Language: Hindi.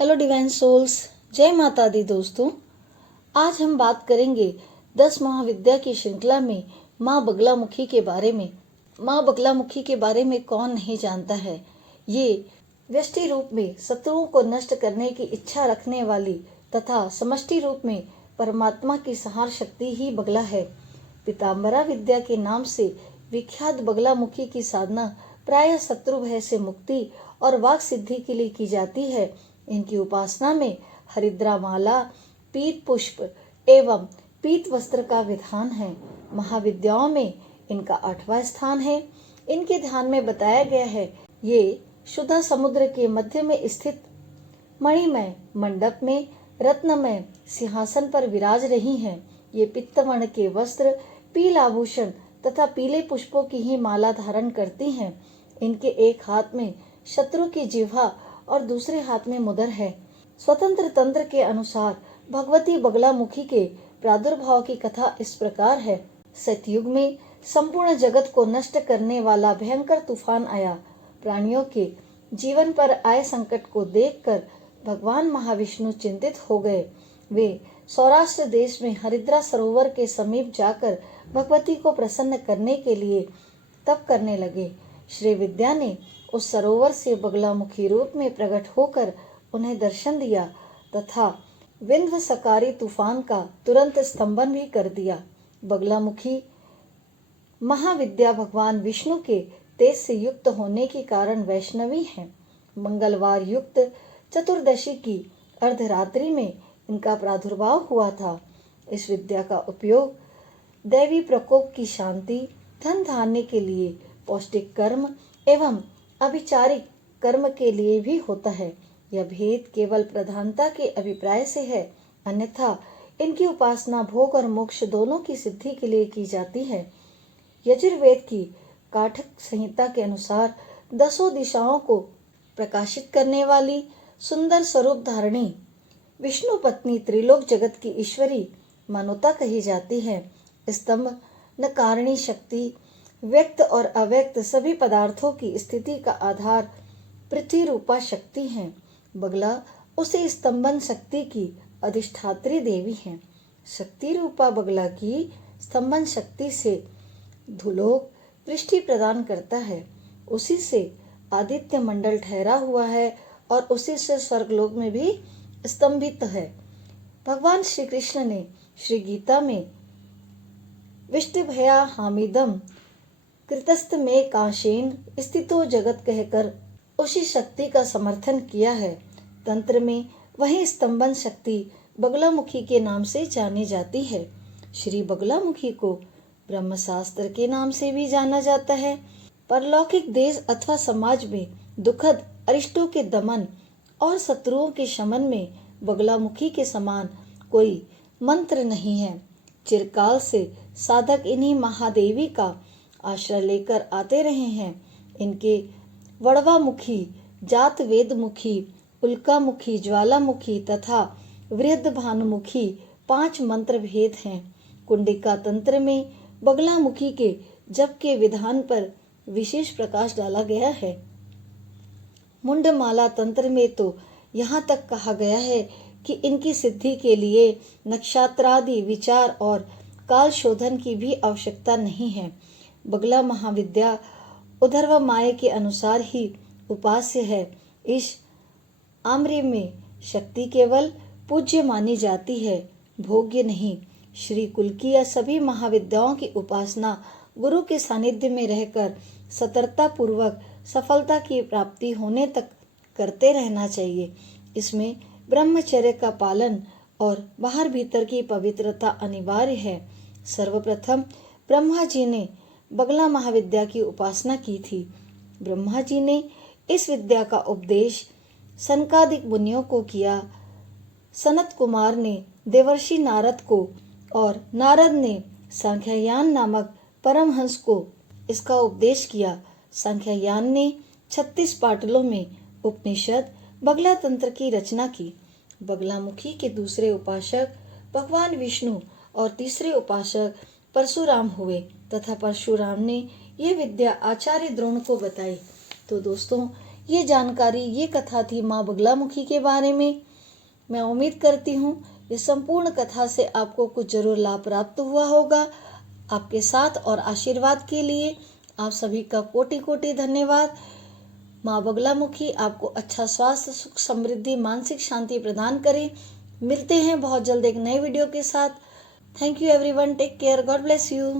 हेलो डिवाइन सोल्स, जय माता दी दोस्तों। आज हम बात करेंगे 10 महाविद्या की श्रृंखला में माँ बगलामुखी के बारे में। माँ बगलामुखी के बारे में कौन नहीं जानता है। ये व्यष्टि रूप में शत्रुओं को नष्ट करने की इच्छा रखने वाली तथा समष्टि रूप में परमात्मा की संहार शक्ति ही बगला है। पीताम्बरा विद्या के नाम से विख्यात बगलामुखी की साधना प्रायः शत्रु भय से मुक्ति और वाक सिद्धि के लिए की जाती है। इनकी उपासना में हरिद्रा माला, पीत पुष्प एवं पीत वस्त्र का विधान है। महाविद्याओं में इनका 8वां स्थान है। इनके ध्यान में बताया गया है, ये शुद्ध समुद्र के मध्य में स्थित मणिमय मंडप में रत्नमय सिंहासन पर विराज रही हैं। ये पित्तवर्ण के वस्त्र, पील आभूषण तथा पीले पुष्पों की ही माला धारण करती हैं। इनके एक हाथ में शत्रु की जिह्वा और दूसरे हाथ में मुदर है। स्वतंत्र तंत्र के अनुसार भगवती बगलामुखी के प्रादुर्भाव की कथा इस प्रकार है। सतयुग में संपूर्ण जगत को नष्ट करने वाला भयंकर तूफान आया। प्राणियों के जीवन पर आए संकट को देखकर भगवान महाविष्णु चिंतित हो गए। वे सौराष्ट्र देश में हरिद्रा सरोवर के समीप जाकर भगवती को प्रसन्न करने के लिए तप करने लगे। श्री विद्या ने उस सरोवर से बगलामुखी रूप में प्रकट होकर उन्हें दर्शन दिया तथा विंध्वसकारी तूफान का तुरंत स्तंभन भी कर दिया। बगलामुखी महाविद्या भगवान विष्णु के तेज से युक्त होने के कारण वैष्णवी है। मंगलवार युक्त चतुर्दशी की अर्धरात्रि में इनका प्रादुर्भाव हुआ था। इस विद्या का उपयोग दैवी प्रकोप की शांति, धन धान्य के लिए, पौष्टिक कर्म एवं अभिचारिक कर्म के लिए भी होता है। यह भेद केवल प्रधानता के अभिप्राय से है, अन्यथा इनकी उपासना भोग और मोक्ष दोनों की सिद्धि के लिए की जाती है। यजुर्वेद की काठक संहिता के अनुसार 10 दिशाओं को प्रकाशित करने वाली सुंदर स्वरूप धारणी विष्णु पत्नी त्रिलोक जगत की ईश्वरी मानवता कही जाती है। स्तंभ न कारणी शक्ति, व्यक्त और अव्यक्त सभी पदार्थों की स्थिति का आधार पृथ्वी रूपा शक्ति है। बगला उसे स्तंभन शक्ति की अधिष्ठात्री देवी है। शक्ति रूपा बगला की स्तंभन शक्ति से धुलोक वृष्टि प्रदान करता है। उसी से आदित्य मंडल ठहरा हुआ है और उसी से स्वर्गलोक में भी स्तंभित है। भगवान श्री कृष्ण ने श्री गीता में विष्टभया हामिदम कृतस्थ में काशेन स्थितो जगत कहकर उसी शक्ति का समर्थन किया है। तंत्र में वही स्तंभन शक्ति बगलामुखी के नाम से जानी जाती है। श्री बगलामुखी को ब्रह्मशास्त्र के नाम से भी जाना जाता है। परलौकिक देश अथवा समाज में दुखद अरिष्टों के दमन और शत्रुओं के शमन में बगलामुखी के समान कोई मंत्र नहीं है। चिरकाल से साधक इन्हीं महादेवी का आश्रय लेकर आते रहे हैं। इनके वड़वामुखी, जात वेदमुखी, उल्कामुखी, ज्वालामुखी तथा वृहद्भानुमुखी 5 मंत्र भेद हैं। कुंडिका तंत्र में बगलामुखी के जप के विधान पर विशेष प्रकाश डाला गया है। मुंडमाला तंत्र में तो यहाँ तक कहा गया है कि इनकी सिद्धि के लिए नक्षत्रादि विचार और काल शोधन की भी आवश्यकता नहीं है। बगला महाविद्या उधर्व माया के अनुसार ही उपास्य है। इस आम्र में शक्ति केवल पूज्य मानी जाती है, भोग्य नहीं। श्री कुल की या सभी महाविद्याओं की उपासना गुरु के सानिध्य में रहकर सतर्कता पूर्वक सफलता की प्राप्ति होने तक करते रहना चाहिए। इसमें ब्रह्मचर्य का पालन और बाहर भीतर की पवित्रता अनिवार्य है। सर्वप्रथम ब्रह्मा जी ने बगला महाविद्या की उपासना की थी। ब्रह्मा जी ने इस विद्या का उपदेश सनकादिक मुनियों को किया। सनत कुमार ने देवर्षि नारद को और नारद ने सांख्यायन नामक परमहंस को इसका उपदेश किया। सांख्यायन ने 36 पाटलों में उपनिषद बगला तंत्र की रचना की। बगलामुखी के दूसरे उपासक भगवान विष्णु और तीसरे उपासक परशुराम हुए तथा परशुराम ने यह विद्या आचार्य द्रोण को बताई। तो दोस्तों, ये जानकारी, ये कथा थी माँ बगलामुखी के बारे में। मैं उम्मीद करती हूँ इस संपूर्ण कथा से आपको कुछ जरूर लाभ प्राप्त हुआ होगा। आपके साथ और आशीर्वाद के लिए आप सभी का कोटि कोटि धन्यवाद। माँ बगलामुखी आपको अच्छा स्वास्थ्य, सुख, समृद्धि, मानसिक शांति प्रदान करे। मिलते हैं बहुत जल्द एक नए वीडियो के साथ। Thank you everyone, take care, God bless you.